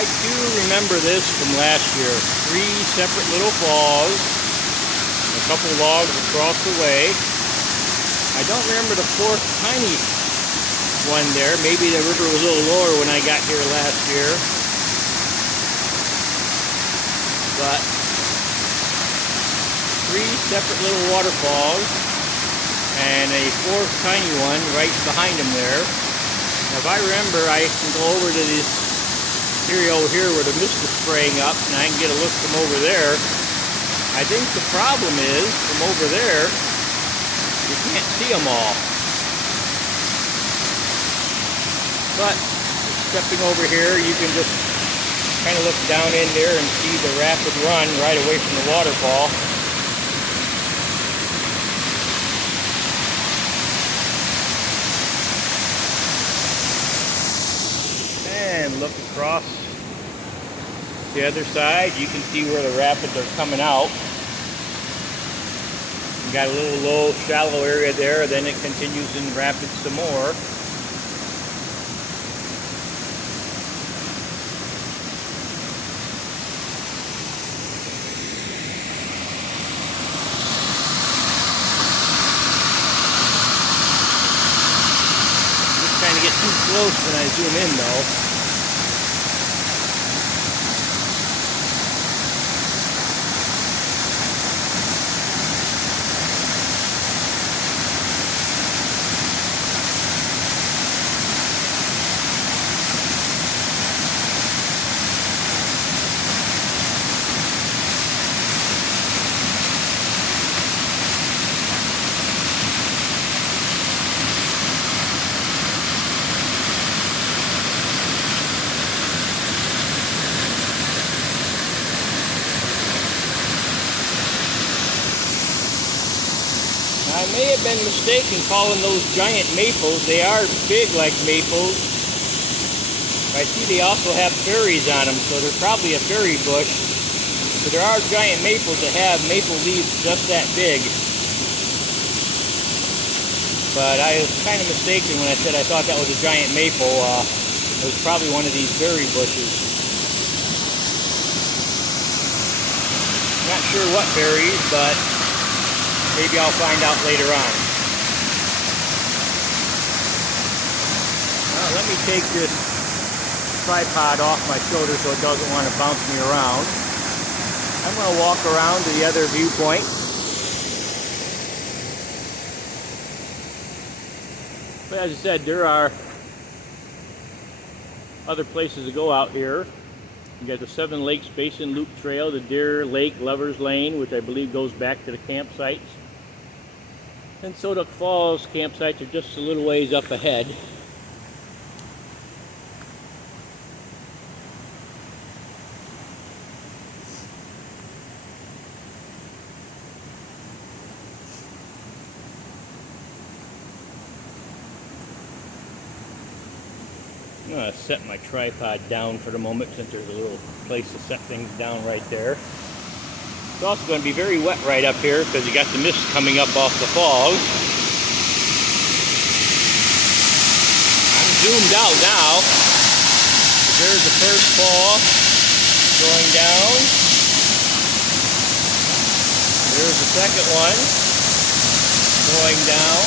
I do remember this from last year. 3 separate little falls, a couple logs across the way. I don't remember the 4th tiny one there. Maybe the river was a little lower when I got here last year. But 3 separate little waterfalls and a 4th tiny one right behind them there. Now, if I remember, I can go over to this area over here where the mist is spraying up, and I can get a look from over there. I think the problem is, from over there, you can't see them all. But, stepping over here, you can just kind of look down in there and see the rapid run right away from the waterfall. And look across the other side, you can see where the rapids are coming out. You got a little low, shallow area there, then it continues in rapids some more. Just kind of get too close when I zoom in though. I may have been mistaken calling those giant maples. They are big like maples. I see they also have berries on them, so they're probably a berry bush. But there are giant maples that have maple leaves just that big. But I was kind of mistaken when I said I thought that was a giant maple. It was probably one of these berry bushes. Not sure what berries, but maybe I'll find out later on. Let me take this tripod off my shoulder so it doesn't want to bounce me around. I'm going to walk around to the other viewpoint. But as I said, there are other places to go out here. You got the Seven Lakes Basin Loop Trail, the Deer Lake Lovers Lane, which I believe goes back to the campsites. And Soduck Falls campsites are just a little ways up ahead. I'm going to set my tripod down for the moment since there's a little place to set things down right there. It's also going to be very wet right up here because you got the mist coming up off the falls. I'm zoomed out now. There's the first fall going down. There's the second one going down.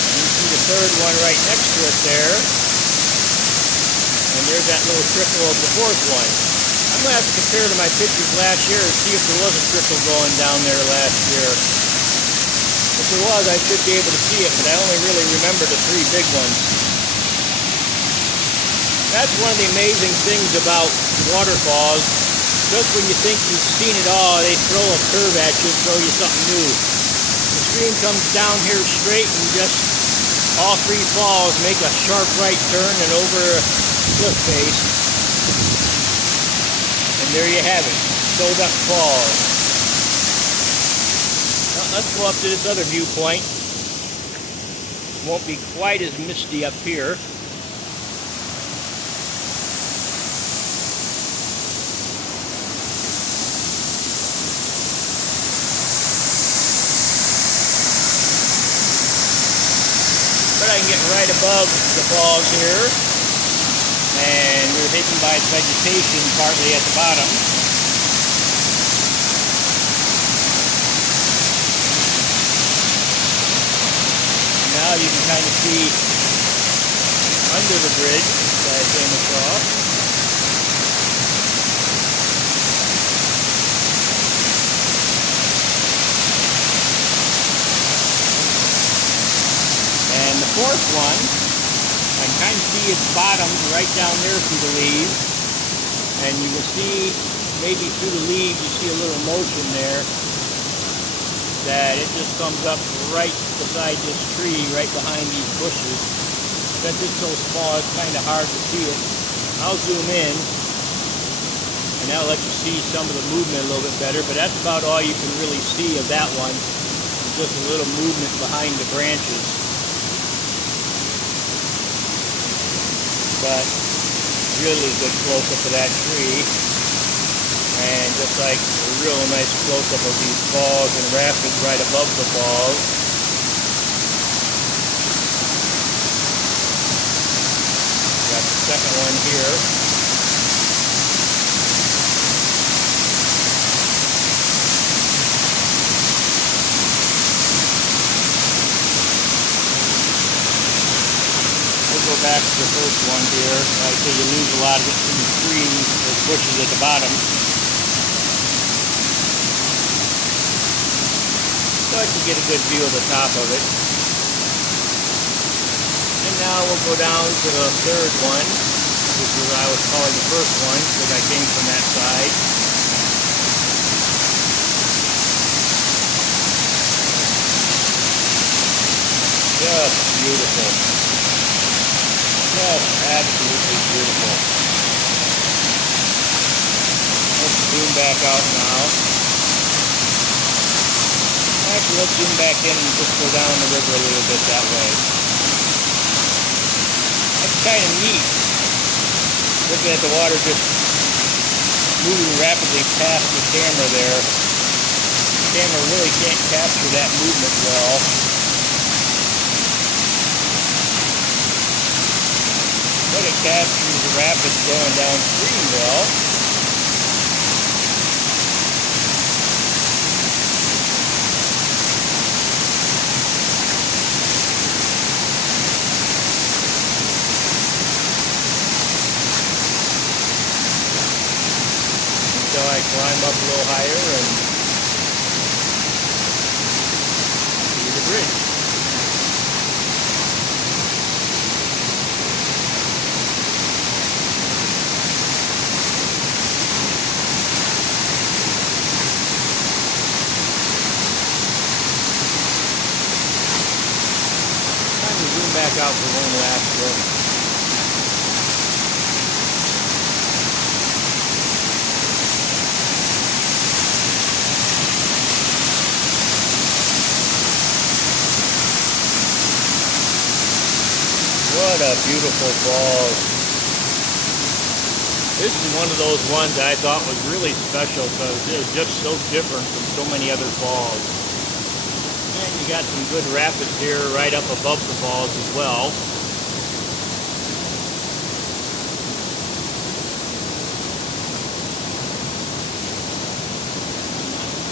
And you see the third one right next to it there. And there's that little trickle of the 4th one. I'm going to have to compare to my pictures last year and see if there was a trickle going down there last year. If there was, I should be able to see it, but I only really remember the 3 big ones. That's one of the amazing things about waterfalls. Just when you think you've seen it all, they throw a curve at you and throw you something new. The stream comes down here straight and just all 3 falls make a sharp right turn and over a cliff face. And there you have it, Soduck Falls. Now let's go up to this other viewpoint. Won't be quite as misty up here. But I can get right above the falls here. And we're hidden by its vegetation partly at the bottom. Now you can kind of see under the bridge that I came across. And the fourth one, I can kind of see its bottom right down there through the leaves. And you can see, maybe through the leaves, you see a little motion there. That it just comes up right beside this tree, right behind these bushes. Since it's so small, it's kind of hard to see it. I'll zoom in, and that'll let you see some of the movement a little bit better, but that's about all you can really see of that one. Just a little movement behind the branches. But really good close-up of that tree. And just like a real nice close-up of these falls and rapids right above the falls. Got the second one here. We'll go back to the first one here. Like I say, you lose a lot of it in the trees, those bushes at the bottom. So I can get a good view of the top of it. And now we'll go down to the third one, which is what I was calling the first one, because I came from that side. Just beautiful. Just absolutely beautiful. Let's zoom back out now. Actually, let's zoom back in and just go down the river a little bit that way. That's kind of neat. Looking at the water just moving rapidly past the camera there. The camera really can't capture that movement well. But it captures the rapids going downstream well. So I climb up a little higher and see the bridge. Time to zoom back out for one last look. What a beautiful falls. This is one of those ones that I thought was really special because it was just so different from so many other falls. And you got some good rapids here right up above the falls as well.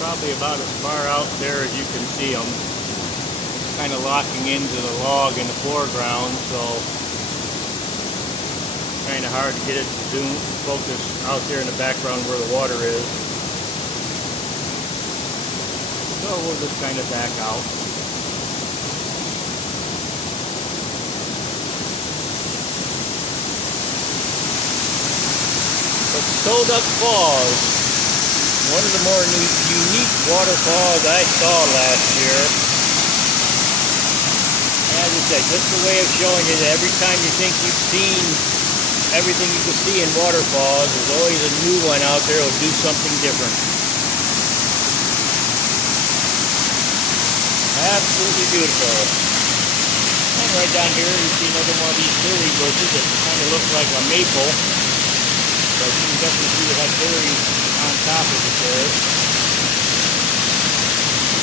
Probably about as far out there as you can see them. Kind of locking into the log in the foreground, so kind of hard to get it to zoom focus out there in the background where the water is. So we'll just kind of back out. But Stoduck Falls, one of the more unique waterfalls I saw last year. As I said, just a way of showing you that every time you think you've seen everything you can see in waterfalls, there's always a new one out there that will do something different. Absolutely beautiful. And right down here you see another one of these berry bushes that kind of looks like a maple. But you can definitely see it has berries on top of it there.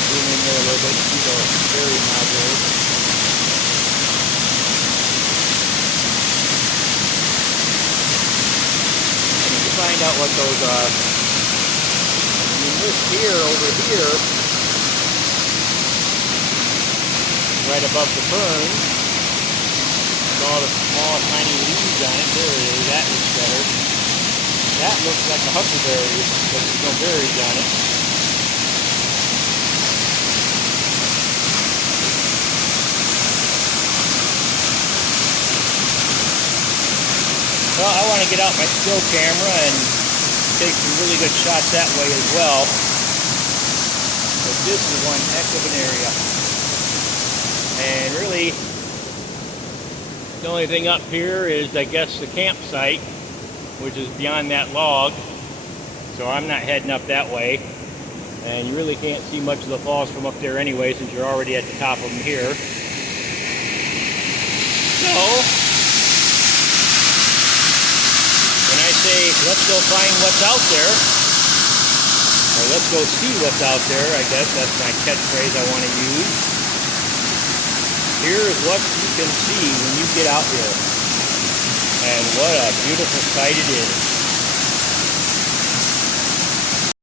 Zoom in there a little bit, see the berry nodules. out what those are. And this here, over here, right above the fern, with all the small, tiny leaves on it. There it is. That looks better. That looks like a huckleberry, but there's no berries on it. Well, I want to get out my still camera and take some really good shots that way as well. But this is one heck of an area. And really, the only thing up here is, I guess, the campsite, which is beyond that log. So I'm not heading up that way. And you really can't see much of the falls from up there anyway, since you're already at the top of them here. So, when I say, let's go find what's out there, or let's go see what's out there, I guess that's my catchphrase I want to use. Here's what you can see when you get out here. And what a beautiful sight it is.